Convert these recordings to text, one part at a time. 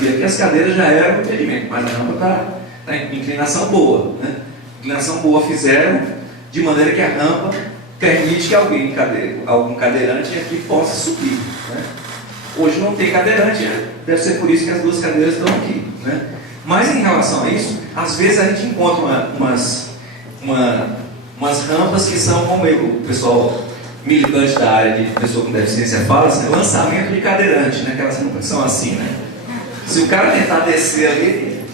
subir aqui, as cadeiras já eram o impedimento, mas a rampa está em inclinação boa, né? Inclinação boa fizeram de maneira que a rampa permite que algum cadeirante aqui possa subir, né? Hoje não tem cadeirante, deve ser por isso que as duas cadeiras estão aqui, né? Mas em relação a isso, às vezes a gente encontra umas rampas que são, como o pessoal militante da área de pessoa com deficiência fala, assim, lançamento de cadeirante, né? Aquelas rampas que são assim, né? Se o cara tentar descer ali,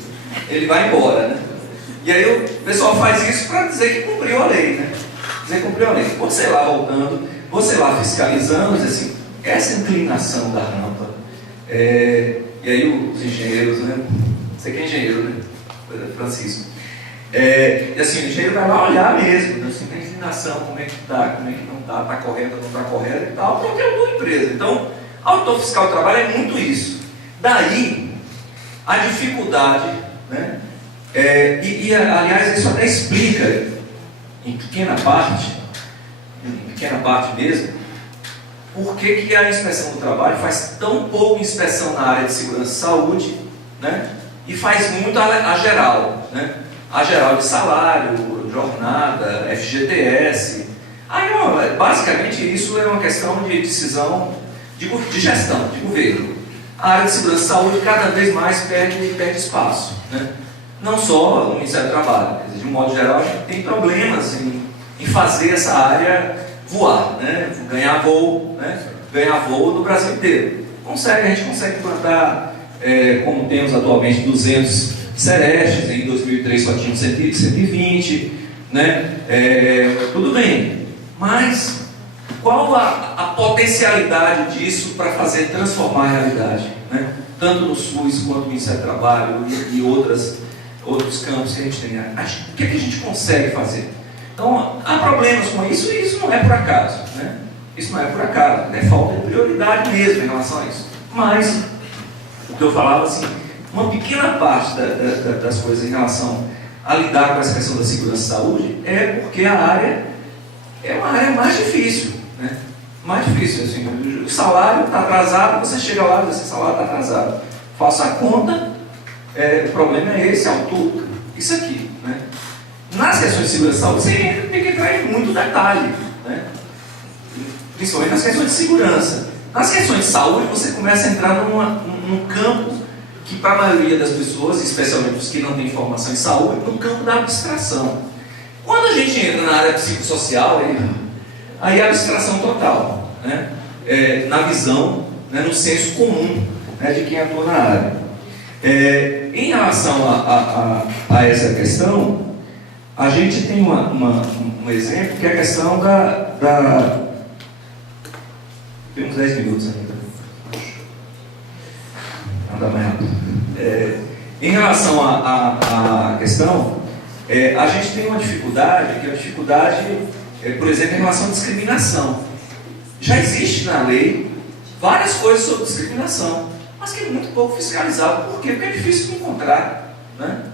ele vai embora, né? E aí o pessoal faz isso para dizer que cumpriu a lei, né? Dizer que cumpriu a lei. Você lá voltando, você lá fiscalizando, diz assim, essa inclinação da rampa, e aí os engenheiros, né? Você que é engenheiro, né? Francisco. E assim, o engenheiro vai lá olhar mesmo, né? Assim, a inclinação, como é que está, como é que não está, está correta, não está correta e tal, porque é uma empresa. Então, auditor fiscal do trabalho é muito isso. Daí, a dificuldade, né? Aliás, isso até explica, em pequena parte mesmo, por que a inspeção do trabalho faz tão pouca inspeção na área de segurança e saúde, né? E faz muito a geral, né? A geral de salário, jornada, FGTS. Aí, basicamente, isso é uma questão de decisão de gestão, de governo. A área de segurança e saúde cada vez mais perde espaço, né? Não só no Ministério do Trabalho, quer dizer, de um modo geral, a gente tem problemas em fazer essa área voar, né? Ganhar voo, né? Ganhar voo no Brasil inteiro. A gente consegue implantar, como temos atualmente, 200 Serestes, em 2003 só tinham 120, né? Tudo bem, mas qual a potencialidade disso para transformar a realidade, né? Tanto no SUS quanto no Ministério do Trabalho e outros campos que a gente tem. O que a gente consegue fazer? Então, há problemas com isso e isso não é por acaso, né? Isso não é por acaso, é falta de prioridade mesmo em relação a isso. Mas, o que eu falava assim, uma pequena parte das coisas em relação a lidar com essa questão da segurança e saúde é porque a área é uma área mais difícil, né? Mais difícil, assim, o salário está atrasado, você chega lá e diz, esse salário está atrasado. Faça a conta, o problema é esse, tudo, isso aqui, né? Nas questões de segurança e saúde, você tem que entrar em muito detalhe, né? Principalmente nas questões de segurança. Nas questões de saúde, você começa a entrar num campo que, para a maioria das pessoas, especialmente os que não têm formação em saúde, no campo da abstração. Quando a gente entra na área psicossocial, aí é abstração total, né? Na visão, né, no senso comum, né, de quem atua na área. Em relação a essa questão, a gente tem um exemplo que é a questão temos 10 minutos ainda. Anda mais rápido. Em relação à questão, a gente tem uma dificuldade, que é a dificuldade, por exemplo, em relação à discriminação. Já existe na lei várias coisas sobre discriminação, mas que é muito pouco fiscalizado. Por quê? Porque é difícil de encontrar, né?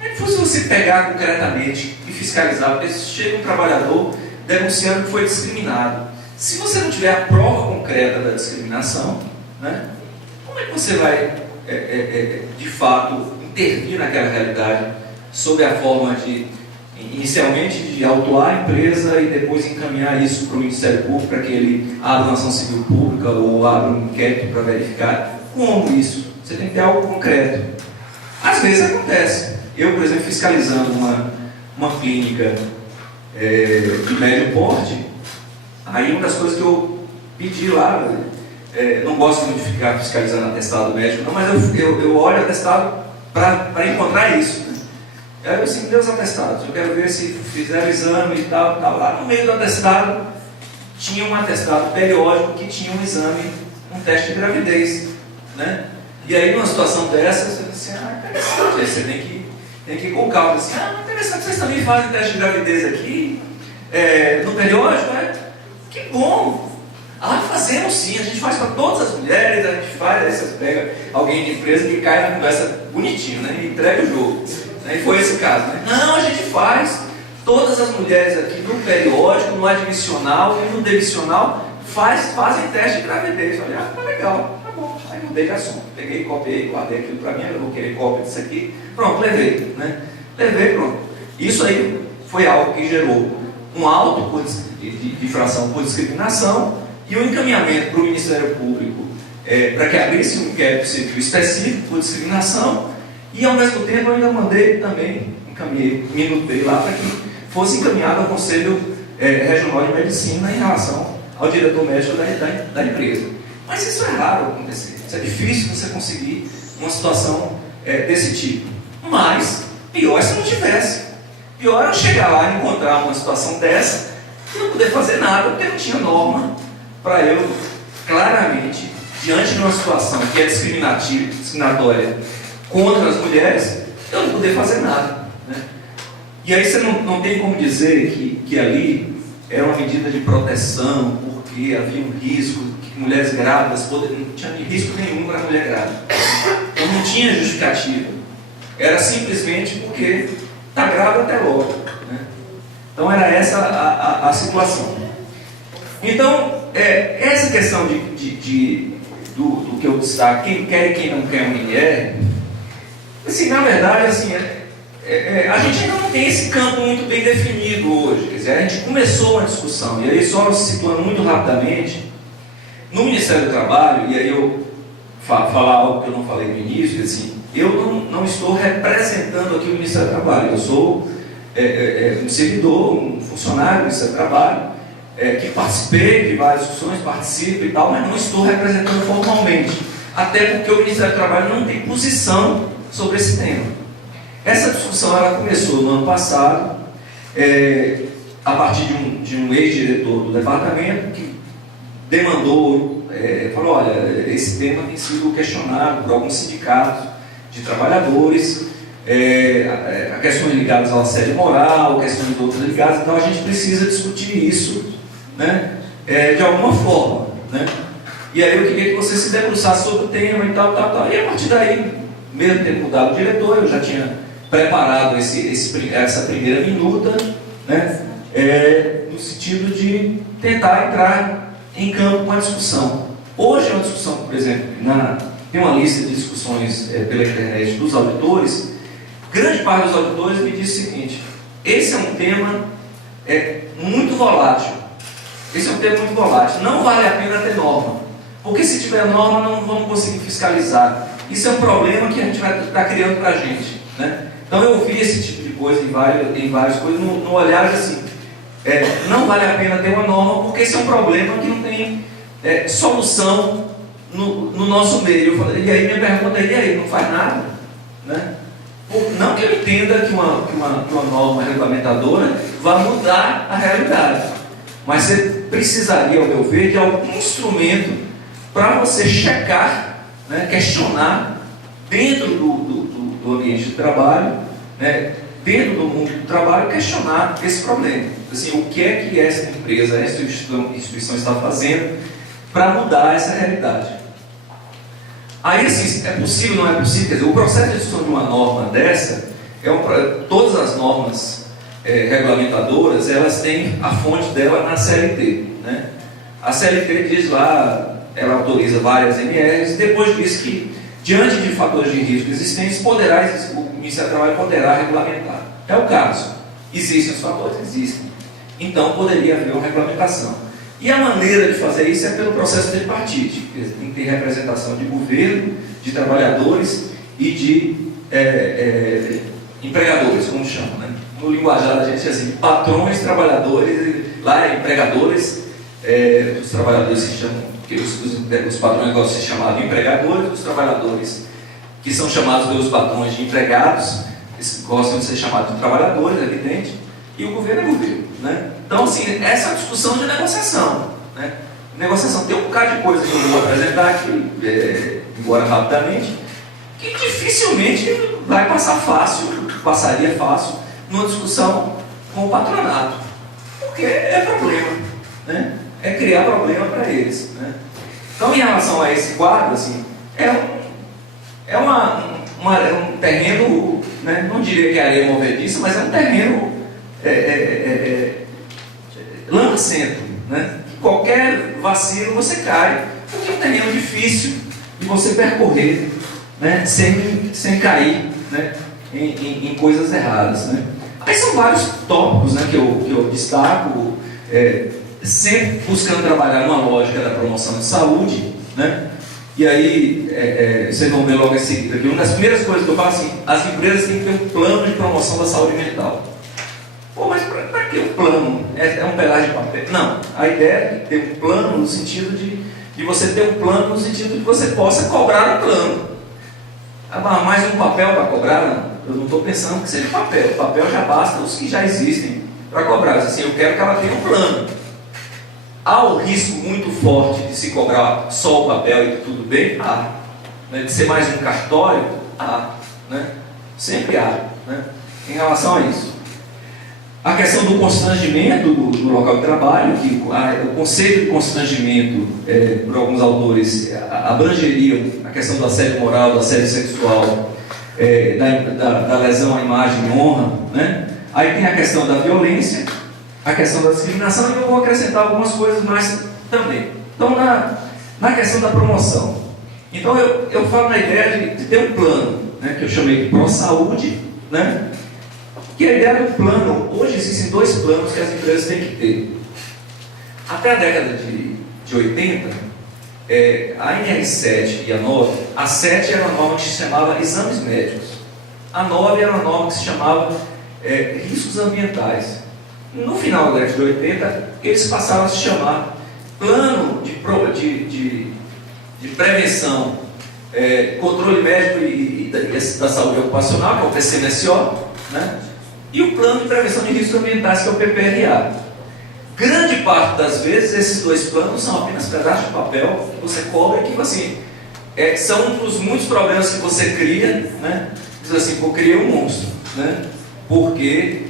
É difícil você pegar concretamente e fiscalizar, porque chega um trabalhador denunciando que foi discriminado. Se você não tiver a prova concreta da discriminação, né, como é que você vai, de fato, intervir naquela realidade sob a forma inicialmente, de autuar a empresa e depois encaminhar isso para o Ministério Público para que ele abra uma ação civil pública ou abra um inquérito para verificar? Como isso? Você tem que ter algo concreto. Às vezes acontece. Eu, por exemplo, fiscalizando uma clínica de médio porte, aí uma das coisas que eu pedi lá, não gosto muito de ficar fiscalizando atestado médico, não, mas eu olho atestado para encontrar isso, né? Aí eu assim, meus atestados, eu quero ver se fizeram exame e tal. Lá no meio do atestado, tinha um atestado periódico que tinha um exame, um teste de gravidez, né? E aí, numa situação dessa, você diz assim, interessante, aí você tem que ir com calma, assim, interessante, vocês também fazem teste de gravidez aqui, no periódico, né? Que bom! Fazemos sim, a gente faz para todas as mulheres, a gente faz, aí você pega alguém de empresa que cai na conversa bonitinho, né? E entrega o jogo. E foi esse caso, né? Não, a gente faz, todas as mulheres aqui no periódico, no admissional e no demissional fazem teste de gravidez. Olha, tá legal, tá bom. Aí mudei de assunto. Peguei, copiei, guardei aquilo para mim, eu vou querer cópia disso aqui. Pronto, levei. Né? Levei, pronto. Isso aí foi algo que gerou um auto de infração por discriminação e um encaminhamento para o Ministério Público para que abrisse um inquérito civil específico por discriminação e, ao mesmo tempo, eu ainda mandei também, minutei lá para que fosse encaminhado ao Conselho Regional de Medicina em relação ao diretor médico da empresa. Mas isso é raro acontecer, isso é difícil você conseguir uma situação desse tipo. Mas, pior é se não tivesse. Pior é eu chegar lá e encontrar uma situação dessa e não poder fazer nada, porque não tinha norma para eu, claramente, diante de uma situação que é discriminatória contra as mulheres, eu não poder fazer nada. Né? E aí você não tem como dizer que ali era uma medida de proteção, porque havia um risco, que mulheres grávidas não tinha risco nenhum para a mulher grávida. Então não tinha justificativa. Era simplesmente porque está grávida até logo. Né? Então era essa a situação. Então, essa questão do que eu destaco, quem quer e quem não quer mulher, assim, na verdade, assim, a gente ainda não tem esse campo muito bem definido hoje. Quer dizer, a gente começou uma discussão, e aí só se situando muito rapidamente, no Ministério do Trabalho, e aí eu falar algo que eu não falei no início, assim, eu não estou representando aqui o Ministério do Trabalho, eu sou um servidor, um funcionário do Ministério do Trabalho, que participei de várias discussões, participo e tal, mas não estou representando formalmente, até porque o Ministério do Trabalho não tem posição sobre esse tema. Essa discussão ela começou no ano passado, a partir de um ex-diretor do departamento que demandou, falou, olha, esse tema tem sido questionado por alguns sindicatos de trabalhadores, a questões ligadas ao assédio moral, questões outras ligadas, então a gente precisa discutir isso, né, de alguma forma. Né? E aí eu queria que você se debruçasse sobre o tema e tal. E a partir daí, mesmo tendo mudado o diretor, eu já tinha preparado essa primeira minuta, né, no sentido de tentar entrar em campo com a discussão. Hoje é uma discussão, por exemplo, tem uma lista de discussões pela internet dos auditores. Grande parte dos auditores me diz o seguinte: esse é um tema muito volátil. Esse é um tema muito volátil. Não vale a pena ter norma, porque se tiver norma não vamos conseguir fiscalizar. Isso é um problema que a gente vai estar criando para a gente. Né? Então eu vi esse tipo de coisa em várias coisas, no olhar assim, não vale a pena ter uma norma, porque esse é um problema que não tem solução no nosso meio. E aí minha pergunta é, e aí, não faz nada? Né? Não que eu entenda que uma norma regulamentadora vá mudar a realidade, mas você precisaria, ao meu ver, de algum instrumento para você checar, né, questionar dentro do ambiente de trabalho, né, dentro do mundo do trabalho, questionar esse problema. Assim, o que é que essa empresa, essa instituição está fazendo para mudar essa realidade? Aí, assim, é possível, não é possível? Quer dizer, o processo de discussão de uma norma dessa, todas as normas regulamentadoras, elas têm a fonte dela na CLT. Né? A CLT diz lá, ela autoriza várias MRs, e depois diz que, diante de fatores de risco existentes, o Ministério do Trabalho poderá regulamentar. É o caso. Existem os fatores? Existem. Então, poderia haver uma regulamentação. E a maneira de fazer isso é pelo processo tripartite. Tem que ter representação de governo, de trabalhadores e de empregadores, como chamam. Né? No linguajar da gente é assim, patrões, trabalhadores, lá é empregadores, os trabalhadores se chamam, que os patrões gostam de ser chamados de empregadores, os trabalhadores que são chamados pelos patrões de empregados, eles gostam de ser chamados de trabalhadores, é evidente, e o governo é governo. Né? Então, assim, essa é uma discussão de negociação. Né? Negociação tem um bocado de coisa que eu vou apresentar aqui, embora rapidamente, que dificilmente vai passar fácil, passaria fácil, numa discussão com o patronato. Porque é problema. Né? É criar problema para eles. Né? Então, em relação a esse quadro, assim, é um terreno, né? Não diria que é areia movediça, mas é um terreno lamacento, né? Que qualquer vacilo você cai, porque é um terreno difícil e você percorrer, né, sem cair, né, em coisas erradas, né. Aí são vários tópicos, né, que eu destaco, sempre buscando trabalhar numa lógica da promoção de saúde, né. E aí, vocês vão ver logo em seguida que uma das primeiras coisas que eu falo assim, as empresas têm que ter um plano de promoção da saúde mental. Pô, mas para que o plano? É um pedaço de papel? Não, a ideia é ter um plano no sentido de você ter um plano no sentido de que você possa cobrar o plano. Ah, mais um papel para cobrar? Não, eu não estou pensando que seja papel. O papel já basta, os que já existem para cobrar. Assim, eu quero que ela tenha um plano. Há o risco muito forte de se cobrar só o papel e tudo bem? Há. Né? De ser mais um cartório? Há. Né? Sempre há. Né? Em relação a isso. A questão do constrangimento do local de trabalho, que o conceito de constrangimento, por alguns autores, abrangeria a questão do assédio moral, do assédio sexual, da lesão à imagem e honra. Né? Aí tem a questão da violência, a questão da discriminação, e eu vou acrescentar algumas coisas mais também. Então, na questão da promoção. Então, eu falo na ideia de ter um plano, né, que eu chamei de pró-saúde, né, que a ideia do plano, hoje existem 2 planos que as empresas têm que ter. Até a década de 80, a NR7 e a 9, a 7 era uma norma que se chamava exames médicos, a 9 era uma norma que se chamava riscos ambientais. No final da década de 80, eles passaram a se chamar Plano de Prevenção, Controle Médico e da Saúde Ocupacional, que é o PCMSO, né? E o Plano de Prevenção de Riscos Ambientais, que é o PPRA. Grande parte das vezes, esses 2 planos são apenas pedaços de papel que você cobra e que, assim, são um dos muitos problemas que você cria, né? Diz assim, pô, criei um monstro, né? Porque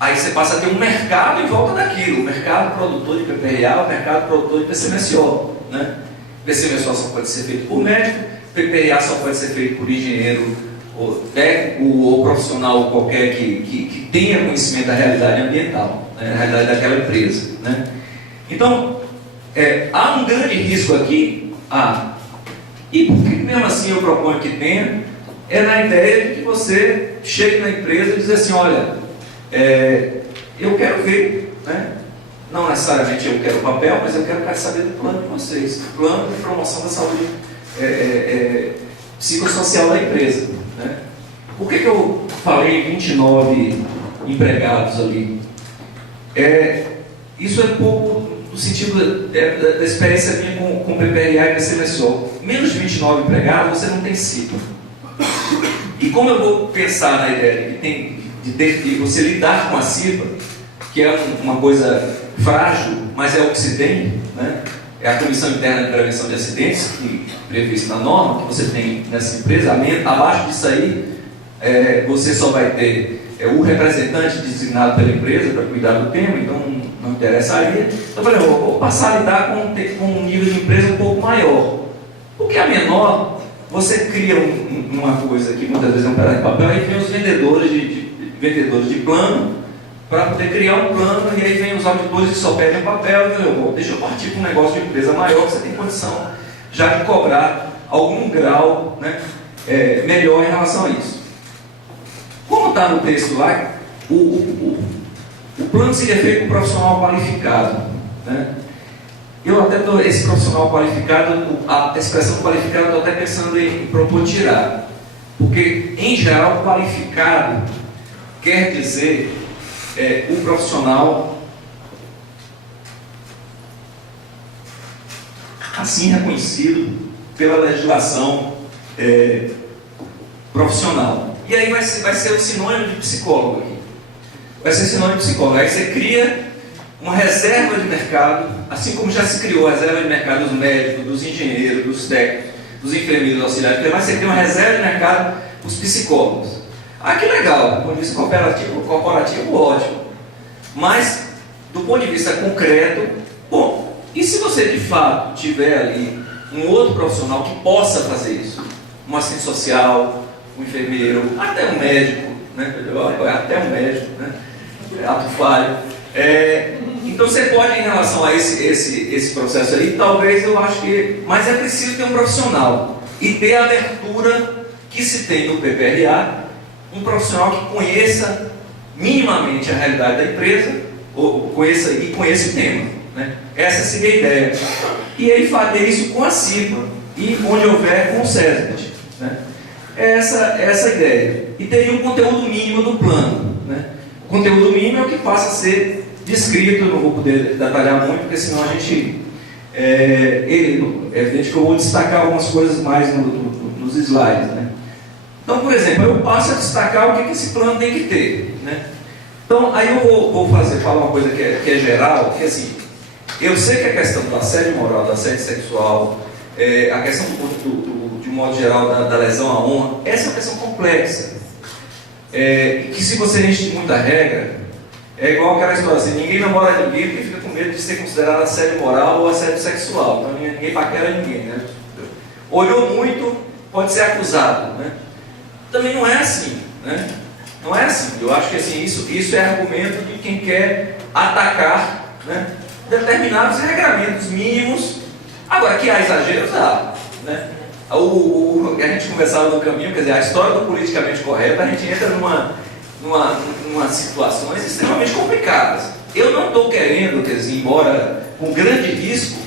aí você passa a ter um mercado em volta daquilo, o mercado produtor de PPRA, o mercado produtor de PCMSO, né? PCMSO só pode ser feito por médico, PPRA só pode ser feito por engenheiro ou técnico ou profissional qualquer que tenha conhecimento da realidade ambiental, né? Da realidade daquela empresa, né? Então, há um grande risco aqui, e por que mesmo assim eu proponho que tenha? É na ideia de que você chegue na empresa e diz assim, olha, eu quero ver, né? Não necessariamente eu quero papel, mas eu quero saber do plano de vocês, do plano de promoção da saúde psicossocial da empresa, né? Por que eu falei 29 empregados ali? Isso é um pouco no sentido da experiência minha com PPRA e PCMSO. Menos de 29 empregados, você não tem ciclo. E como eu vou pensar na ideia de você lidar com a CIPA, que é uma coisa frágil, mas é o que se tem, né? É a Comissão Interna de Prevenção de Acidentes, que prevista na norma, que você tem nessa empresa. Abaixo disso aí, você só vai ter o representante designado pela empresa para cuidar do tema, então não interessaria. Então eu falei, eu vou passar a lidar com um nível de empresa um pouco maior. Porque a menor, você cria uma coisa que muitas vezes é um pedaço de papel, e vem os vendedores de plano, para poder criar um plano, e aí vem os auditores que só pedem o papel, e deixa eu partir para um negócio de empresa maior, que você tem condição já de cobrar algum grau, né, melhor em relação a isso. Como está no texto lá, o plano seria feito com um profissional qualificado, né? Eu até estou, esse profissional qualificado, a expressão qualificado, estou até pensando em propor tirar, porque em geral qualificado quer dizer o profissional assim reconhecido pela legislação profissional. E aí vai ser o sinônimo de psicólogo aqui. Vai ser sinônimo de psicólogo. Aí você cria uma reserva de mercado, assim como já se criou a reserva de mercado dos médicos, dos engenheiros, dos técnicos, dos enfermeiros auxiliares, mas você cria uma reserva de mercado para os psicólogos. Que legal, do ponto de vista corporativo ótimo. Mas, do ponto de vista concreto, bom, e se você de fato tiver ali um outro profissional que possa fazer isso? Um assistente social, um enfermeiro, até um médico, né? Até um médico, né? Ato falho. Então você pode, em relação a esse processo aí, talvez eu acho que... Mas é preciso ter um profissional e ter a abertura que se tem no PPRA, um profissional que conheça minimamente a realidade da empresa, ou conheça o tema, né? Essa seria a ideia. E aí fazer isso com a CIPA e onde houver com o SESBIT, né? Essa a ideia. E teria um conteúdo mínimo do plano, né? O conteúdo mínimo é o que passa a ser descrito, não vou poder detalhar muito, porque senão a gente... é evidente que eu vou destacar algumas coisas mais nos slides, né? Então, por exemplo, eu passo a destacar o que esse plano tem que ter, né? Então, aí eu vou falar uma coisa que é geral, que assim, eu sei que a questão do assédio moral, do assédio sexual, a questão de modo geral da lesão à honra, essa é uma questão complexa. Que se você enche muita regra, é igual aquela história assim, ninguém namora ninguém porque fica com medo de ser considerado assédio moral ou assédio sexual. Então ninguém paquera ninguém, né? Olhou muito, pode ser acusado, né? Também não é assim, né? Não é assim. Eu acho que assim, isso é argumento de quem quer atacar, né, determinados regramentos mínimos. Agora, que há exageros, há, né? A gente conversava no caminho, quer dizer, a história do politicamente correto, a gente entra numa situações extremamente complicadas. Eu não estou querendo, quer dizer, embora com grande risco,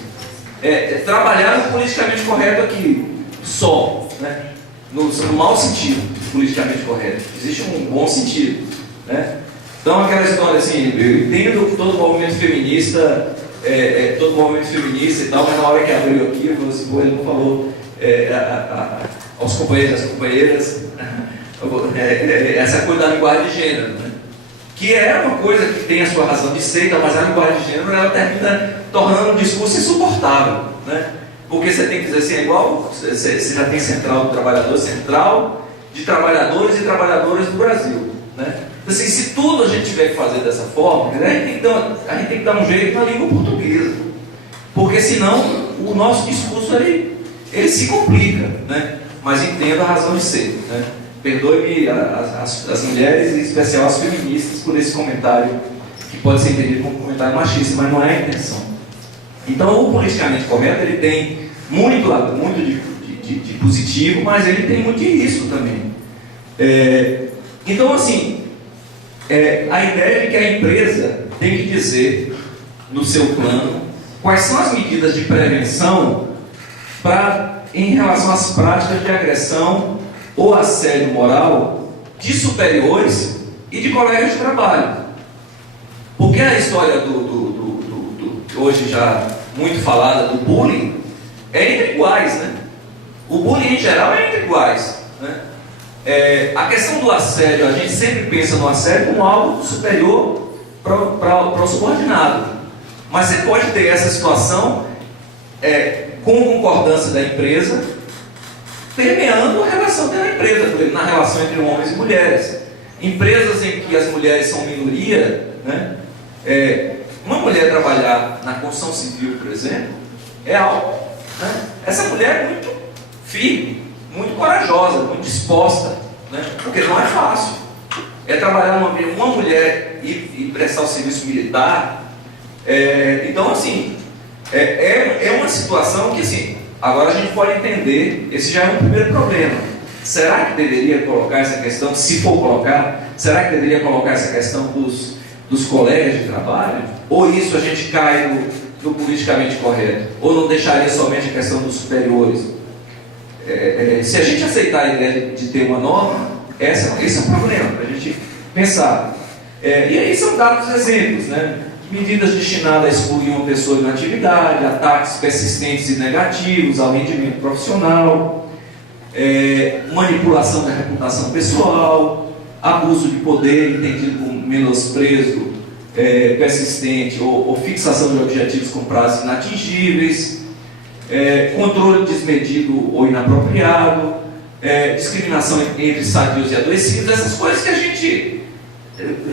trabalhar no politicamente correto aqui, só, né? No mau sentido, politicamente correto. Existe um bom sentido, né? Então aquela história assim, eu entendo que todo movimento feminista e tal, mas na hora que abriu aqui, eu falei assim, pô, ele não falou aos companheiros e às companheiras essa coisa da linguagem de gênero, né? Que é uma coisa que tem a sua razão de ser, mas a linguagem de gênero ela termina tornando um discurso insuportável, né? Porque você tem que dizer assim, é igual, você já tem central do trabalhador, central de trabalhadores e trabalhadoras do Brasil, né? Assim, se tudo a gente tiver que fazer dessa forma, né, a gente tem que dar um jeito na língua portuguesa, porque senão o nosso discurso ele se complica, né? Mas entendo a razão de ser, né? Perdoe-me as mulheres, em especial as feministas, por esse comentário que pode ser entendido como um comentário machista, mas não é a intenção. Então, o politicamente correto ele tem muito de positivo, mas ele tem muito de risco também. Então, assim, a ideia de que a empresa tem que dizer no seu plano quais são as medidas de prevenção em relação às práticas de agressão ou assédio moral de superiores e de colegas de trabalho. Porque a história hoje já muito falada do bullying é entre iguais, né? O bullying em geral é entre iguais, né? A questão do assédio, a gente sempre pensa no assédio como algo superior para o subordinado. Mas você pode ter essa situação com concordância da empresa, permeando a relação da empresa, por exemplo, na relação entre homens e mulheres. Empresas em que as mulheres são minoria, né? Uma mulher trabalhar na construção civil, por exemplo, é algo, né? Essa mulher é muito firme, muito corajosa, muito disposta, né? Porque não é fácil. Trabalhar uma mulher e prestar o serviço militar. Então, assim, é uma situação que, assim, agora a gente pode entender, esse já é um primeiro problema. Será que deveria colocar essa questão, se for colocar, será que deveria colocar essa questão dos colegas de trabalho? Ou isso a gente cai no politicamente correto? Ou não deixaria somente a questão dos superiores? Se a gente aceitar a ideia de ter uma norma, esse é um problema para a gente pensar. E aí são dados exemplos, né? Medidas destinadas a excluir uma pessoa de atividade, ataques persistentes e negativos ao rendimento profissional, manipulação da reputação pessoal, abuso de poder entendido como menosprezo persistente ou fixação de objetivos com prazos inatingíveis, controle desmedido ou inapropriado, discriminação entre sadios e adoecidos, essas coisas que a gente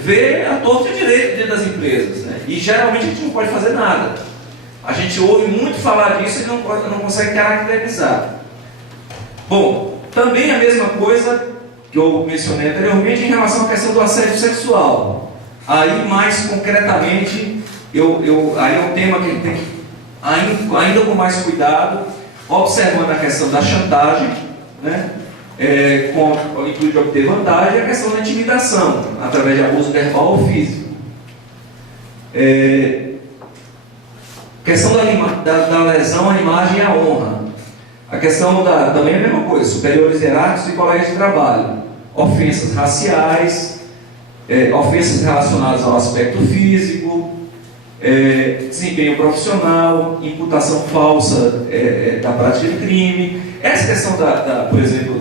vê a torto e direito dentro das empresas, né? E geralmente a gente não pode fazer nada. A gente ouve muito falar disso e não consegue caracterizar. Bom, também a mesma coisa que eu mencionei anteriormente em relação à questão do assédio sexual. Aí mais concretamente aí é um tema que a gente tem que, ainda com mais cuidado, observando a questão da chantagem, né? Com o intuito de obter vantagem, e a questão da intimidação, através de abuso verbal ou físico. Questão da lesão à imagem e à honra. A questão também é a mesma coisa, superiores hierárquicos e colegas de trabalho. Ofensas raciais, ofensas relacionadas ao aspecto físico, desempenho profissional, imputação falsa da prática de crime. Essa questão, por exemplo,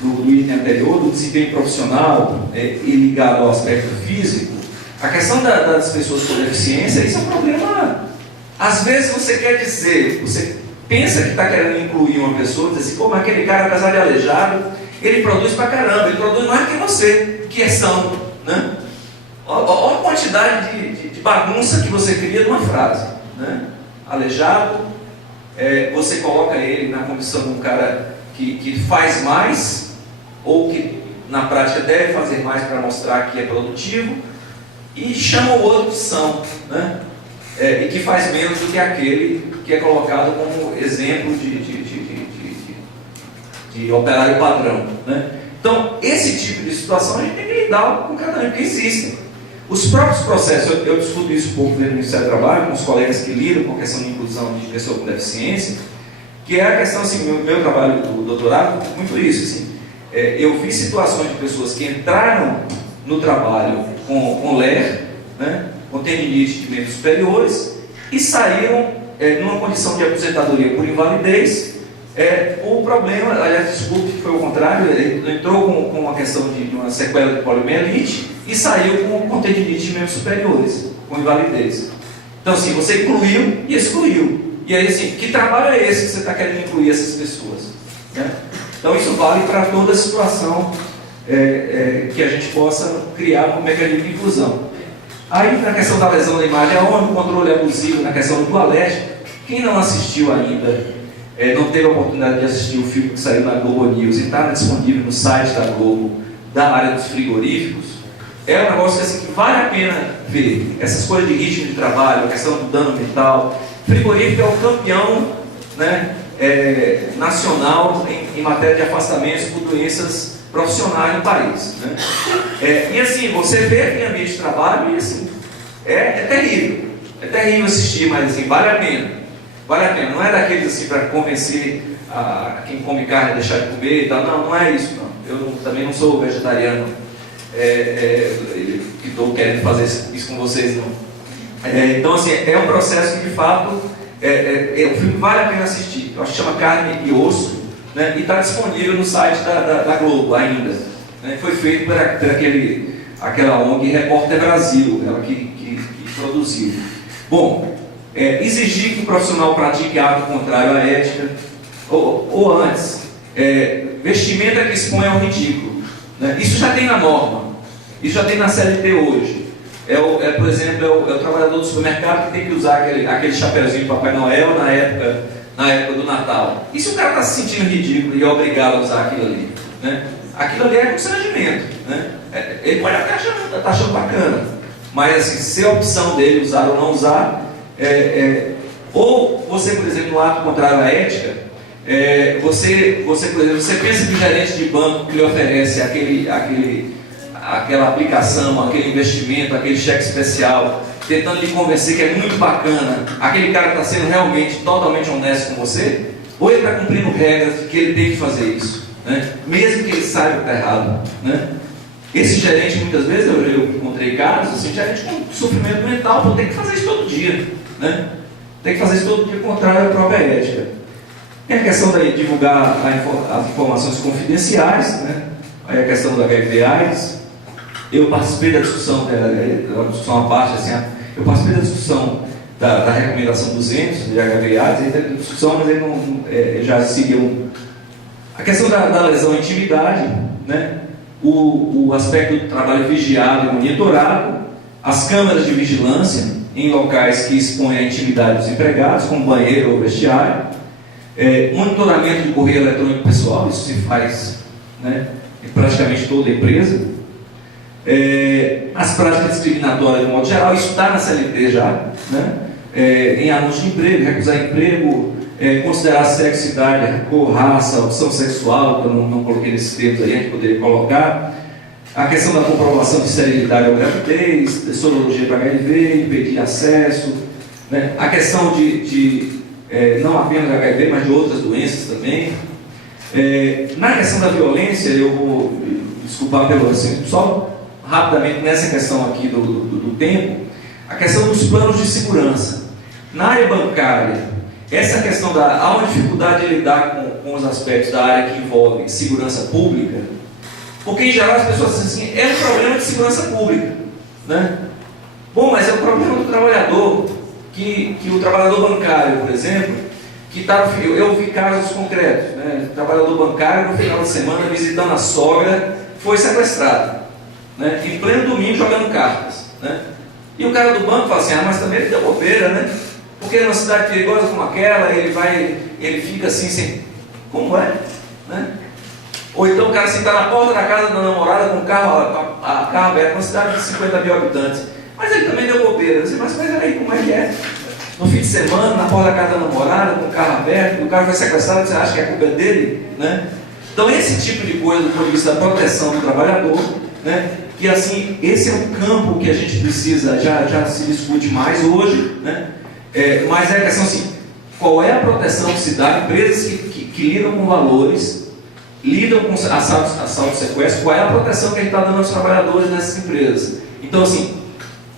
do item anterior, do desempenho profissional e ligado ao aspecto físico, a questão das pessoas com deficiência, isso é um problema. Às vezes você quer dizer, você pensa que está querendo incluir uma pessoa, diz assim, pô, mas aquele cara, apesar de aleijado, ele produz pra caramba, ele produz mais que você, que é são, né? Olha a quantidade de bagunça que você cria numa frase, né? Aleijado, você coloca ele na condição de um cara que faz mais, ou que na prática deve fazer mais para mostrar que é produtivo, e chama o outro de são, né? E que faz menos do que aquele que é colocado como exemplo de operário padrão, né? Então, esse tipo de situação a gente tem que lidar com cada um, porque existem. Os próprios processos, eu discuto isso um pouco dentro do Ministério do Trabalho, com os colegas que lidam com a questão de inclusão de pessoa com deficiência, que é a questão, assim, meu trabalho do doutorado, muito isso, assim, eu vi situações de pessoas que entraram no trabalho com LER, né, com tendinite de membros superiores, e saíram numa condição de aposentadoria por invalidez. O problema, aliás, desculpe, foi o contrário, ele entrou com uma questão de uma sequela de poliomielite e saiu com tendinite de membros superiores, com invalidez. Então, assim, você incluiu e excluiu. E aí, assim, que trabalho é esse que você está querendo incluir essas pessoas? Né? Então, isso vale para toda a situação que a gente possa criar um mecanismo de inclusão. Aí, na questão da lesão da imagem, no controle abusivo, na questão do toalete, quem não assistiu ainda, não teve a oportunidade de assistir o filme que saiu na Globo News e está disponível no site da Globo, da área dos frigoríficos, é um negócio assim, que vale a pena ver. Essas coisas de ritmo de trabalho, a questão do dano mental. Frigorífico é o campeão, né, nacional em matéria de afastamentos por doenças profissionais no país, né? E assim, você vê aquele ambiente de trabalho e assim, é terrível assistir, mas assim, vale a pena. Vale a pena, não é daqueles assim para convencer a quem come carne a deixar de comer e tal, não é isso, não. Eu também não sou vegetariano, que estou querendo fazer isso com vocês, não. Então, assim, é um processo que de fato, o filme vale a pena assistir. Eu acho que chama Carne e Osso, né, e está disponível no site da Globo ainda. Né, foi feito por aquela ONG Repórter Brasil, ela que produziu. Bom, exigir que o profissional pratique ato contrário à ética, ou antes, vestimenta que expõe ao ridículo, né? Isso já tem na norma, isso já tem na CLT hoje. Por exemplo, é o trabalhador do supermercado que tem que usar aquele chapeuzinho de Papai Noel na época do Natal. E se o cara está se sentindo ridículo e é obrigado a usar aquilo ali, né? Aquilo ali é constrangimento, né? Ele pode até estar achando bacana, mas assim, se a opção dele usar ou não usar, ou você, por exemplo, no ato contrário à ética, você, por exemplo, você pensa que o gerente de banco que lhe oferece aquela aplicação, aquele investimento, aquele cheque especial, tentando lhe convencer que é muito bacana, aquele cara está sendo realmente totalmente honesto com você, ou ele está cumprindo regras de que ele tem que fazer isso, né? Mesmo que ele saiba que está errado, né? Esse gerente, muitas vezes, eu encontrei casos, assim, gerente com sofrimento mental, então tem que fazer isso todo dia, né? Tem que fazer isso todo dia, contrário à própria ética. Tem a questão de divulgar as informações confidenciais, né? Aí a questão do HIV/AIDS. Eu participei da discussão, uma discussão à parte, assim, eu participei da discussão da recomendação 200 de HIV/AIDS, ele teve discussão, mas ele já seguiu a questão da lesão à intimidade, né? O aspecto do trabalho vigiado e monitorado, as câmeras de vigilância em locais que expõem a intimidade dos empregados, como banheiro ou vestiário, monitoramento de correio eletrônico pessoal, isso se faz, né, em praticamente toda a empresa, As práticas discriminatórias de modo geral, isso está na CLT já, né? Em anúncio de emprego, recusar emprego, considerar sexo, idade, cor, raça, opção sexual, que eu não coloquei nesses termos aí, a gente poderia colocar. A questão da comprovação de esterilidade ou gravidez, de sorologia para HIV, impedir acesso, né? A questão de não apenas HIV, mas de outras doenças também. Na questão da violência, eu vou desculpar pelo assim, só rapidamente nessa questão aqui do tempo, a questão dos planos de segurança. Na área bancária, essa questão há uma dificuldade de lidar com os aspectos da área que envolve segurança pública, porque em geral as pessoas dizem assim, é um problema de segurança pública, né? Bom, mas é um problema do trabalhador, que o trabalhador bancário, por exemplo, eu vi casos concretos, né? O trabalhador bancário no final de semana visitando a sogra foi sequestrado, né? Em pleno domingo jogando cartas, né? E o cara do banco fala assim, mas também ele deu bobeira, né? Porque numa cidade perigosa como aquela, ele fica assim, sem... Como é? Né? Ou então o cara está na porta da casa da namorada com o carro aberto, numa cidade de 50 mil habitantes. Mas ele também deu bobeira. Você, mas aí, como é que é? No fim de semana, na porta da casa da namorada, com o carro aberto, o cara foi sequestrado, você acha que a culpa é dele? Né? Então esse tipo de coisa, do ponto de vista da proteção do trabalhador, né? Que assim, esse é um campo que a gente precisa, já se discute mais hoje, né? Mas é a questão assim, qual é a proteção que se dá a empresas que lidam com valores, lidam com assalto e sequestro, qual é a proteção que a gente está dando aos trabalhadores nessas empresas? Então assim,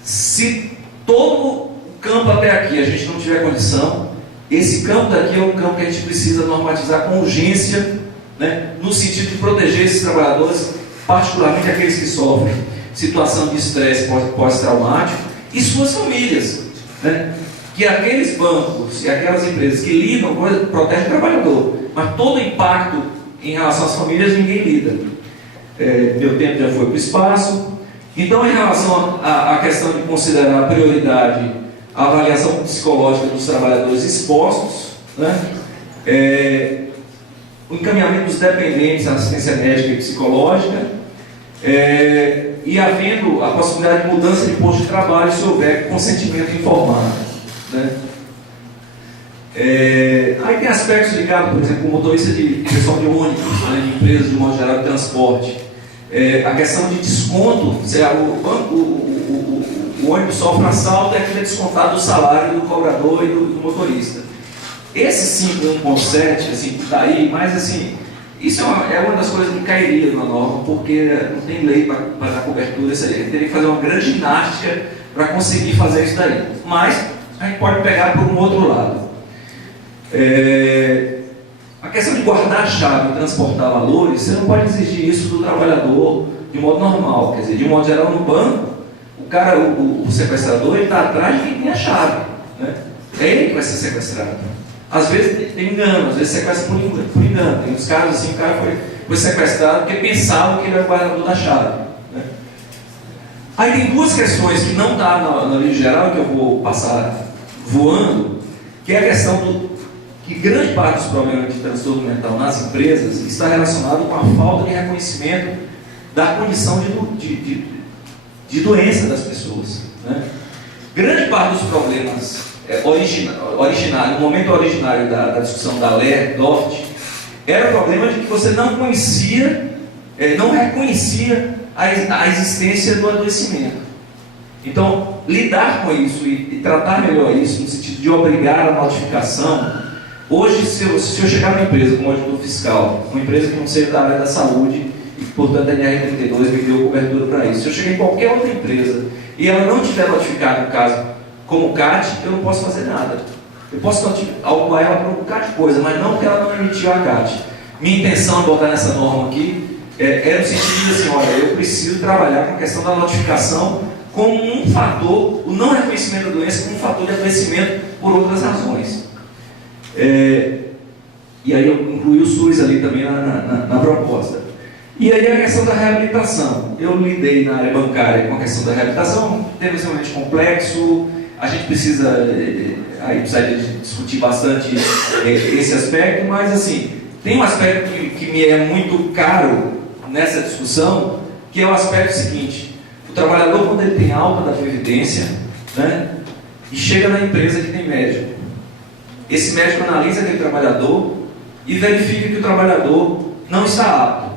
se todo o campo até aqui a gente não tiver condição, esse campo daqui é um campo que a gente precisa normatizar com urgência, né? No sentido de proteger esses trabalhadores, particularmente aqueles que sofrem situação de estresse pós-traumático e suas famílias, né? Que aqueles bancos e aquelas empresas que lidam protegem o trabalhador, mas todo o impacto em relação às famílias ninguém lida. Meu tempo já foi para o espaço. Então, em relação à questão de considerar a prioridade a avaliação psicológica dos trabalhadores expostos, né? O encaminhamento dos dependentes à assistência médica e psicológica, e havendo a possibilidade de mudança de posto de trabalho se houver consentimento informado, né? Aí tem aspectos ligados, por exemplo, com motorista de pessoal de ônibus, né, de empresas de modo geral de transporte. A questão de desconto, o ônibus sofre um assalto e aquilo é descontado do salário do cobrador e do motorista. Esse 5.1.7, assim, está aí, mas assim, isso é uma das coisas que cairia na norma, porque não tem lei para dar cobertura isso aí. Teria que fazer uma grande ginástica para conseguir fazer isso daí. Mas a gente pode pegar por um outro lado. A questão de guardar a chave e transportar valores, você não pode exigir isso do trabalhador de modo normal. Quer dizer, de modo geral, no banco, o cara, o sequestrador, ele está atrás de quem tem a chave, né? É ele que vai ser sequestrado. Às vezes tem engano, às vezes sequestra por engano. Tem uns casos assim, o cara foi sequestrado porque pensava que ele era o guardador da chave, né? Aí tem duas questões que não está na lei geral, que eu vou passar voando, que é a questão que grande parte dos problemas de transtorno mental nas empresas está relacionado com a falta de reconhecimento da condição de doença das pessoas, né? Grande parte dos problemas originário, no momento originário da discussão da LER-DOFT, era o problema de que você não conhecia, não reconhecia a existência do adoecimento. Então, lidar com isso e tratar melhor isso, no sentido de obrigar a notificação. Hoje, se eu chegar numa empresa como auditor fiscal, uma empresa que não seja da área da saúde, e portanto a NR32 me deu cobertura para isso, se eu chegar em qualquer outra empresa e ela não tiver notificado o caso como CAT, eu não posso fazer nada. Eu posso autuar ela por um bocado de coisa, mas não porque ela não emitiu a CAT. Minha intenção de botar nessa norma aqui é no sentido de assim, olha, eu preciso trabalhar com a questão da notificação como um fator, o não reconhecimento da doença como um fator de adoecimento por outras razões. E aí eu incluí o SUS ali também na proposta. E aí a questão da reabilitação. Eu lidei na área bancária com a questão da reabilitação, teve extremamente complexo. A gente precisa discutir bastante esse aspecto, mas assim, tem um aspecto que me é muito caro nessa discussão, que é o aspecto seguinte: O trabalhador, quando ele tem alta da Previdência, né, e chega na empresa que tem médico, esse médico analisa aquele trabalhador e verifica que o trabalhador não está apto.